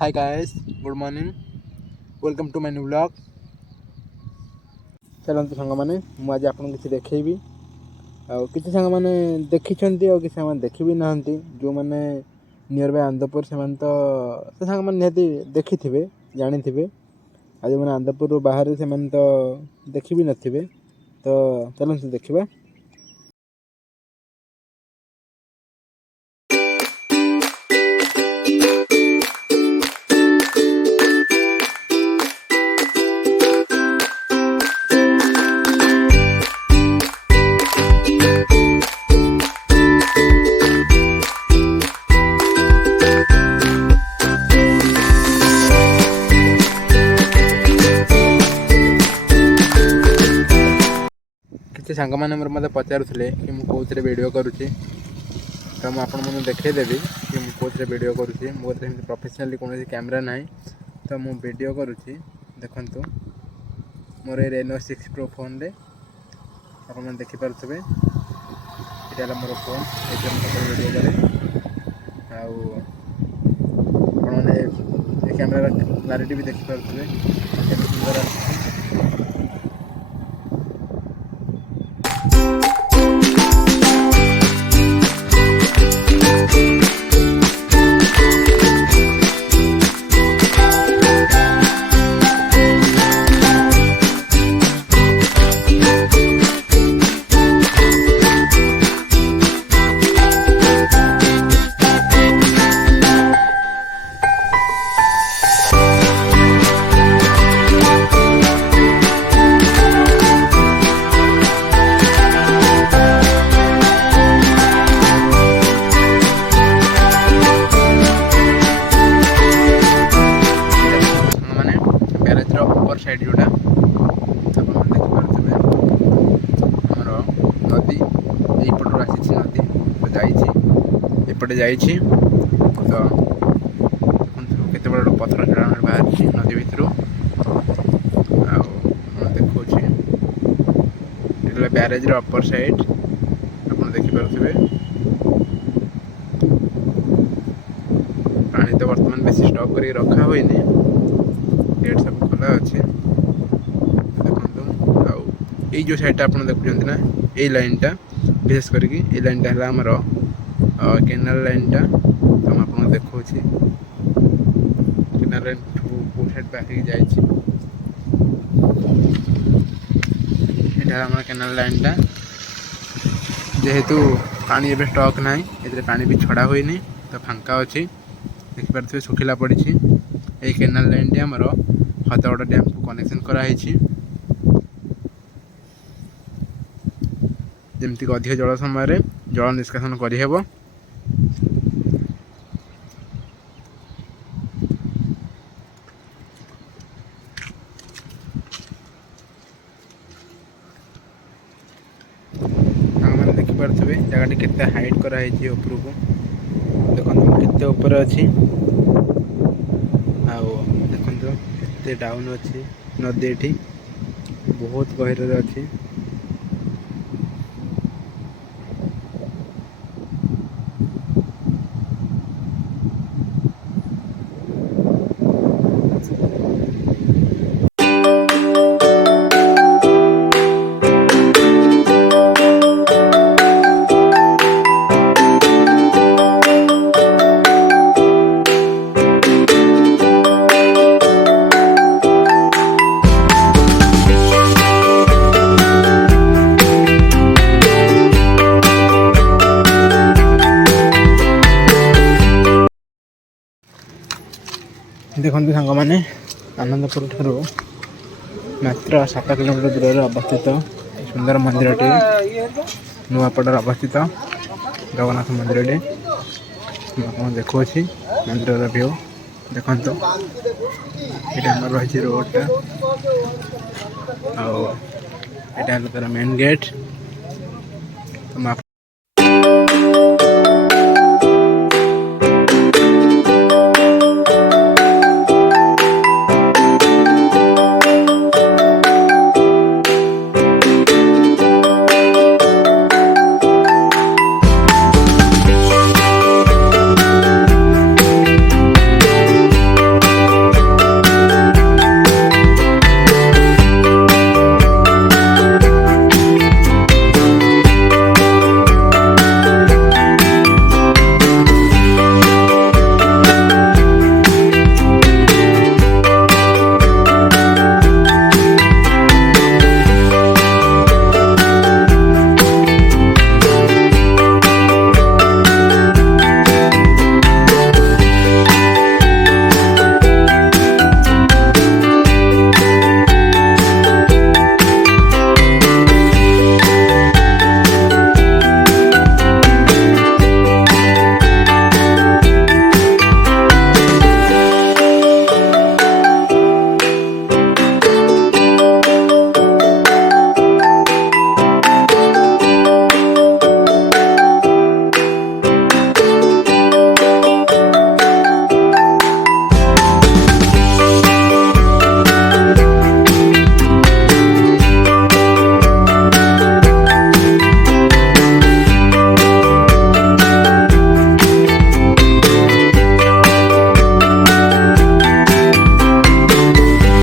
Hi guys, good morning. Welcome to my new vlog. चलते सांग मैंने मुझे आपको किसी देखी किसी सांग मैंने देखी किसी सांग देखी भी ना जो मैंने नियर बाय आनंदपुर से सांग मैंने निहती देखी थे जानी थे आज मैंने आनंदपुर बाहर से तो देखी भी नथिबे तो चलते देखा। किसी सांग मैंने मतलब पचारुले कि मुझे वीडियो करुँची तो मुझे देखईदेवी कि मुझे वीडियो करुँची मोर प्रोफेशनली कौन कैमरा ना तो मुझे वीडियो करुँची देखु मोर Reno 6 Pro फोन रे आप देखिपे ये मोर फोन ये वीडियो करे आपने कैमरा क्लारिटी भी देखिपे सुंदर अपर साइड जोटा देखिपे आमर नदी यपटर आसी नदी तो जापटे जा तो बड़ पथर चढ़ाण बाहर नदी भितर देखा ब्यारेज अपर साइड आप देखिपे पानी तो बर्तमान बेसी स्टॉक कर रखा हुई गेट सब खोला अच्छे देखो ये जो साइड आप देखुं ना ये लाइनटा विशेष करके लाइनटा है आमर केनाल लाइनटा तो आपको देखा केनाल लाइन बहुत साइड बाहर जाम केनाल लाइनटा जेहेतु पानी एवं स्टॉक ना ये पानी भी छड़ा हुई तो फांका अच्छी देखिपे सुखिला पड़ी ये केनाल लाइन टी आमर हदगड़ डैम को कनेक्शन कराई जमती अधिक जल समय जल निष्कासन करहब देखिपे जगह केते हाइट कराई उपरको देखो केते ऊपर अच्छी देखो केते डाउन अच्छी नदी एठी बहुत गहर अच्छी देखो सांग मैंने आनंदपुर ठारू मात्र 7 किलोमीटर दूर अवस्थित सुंदर मंदिर नुआपड़ अवस्थित जगन्नाथ मंदिर देखा मंदिर व्यू देखो ये रही रोडटा आर मेन गेट तो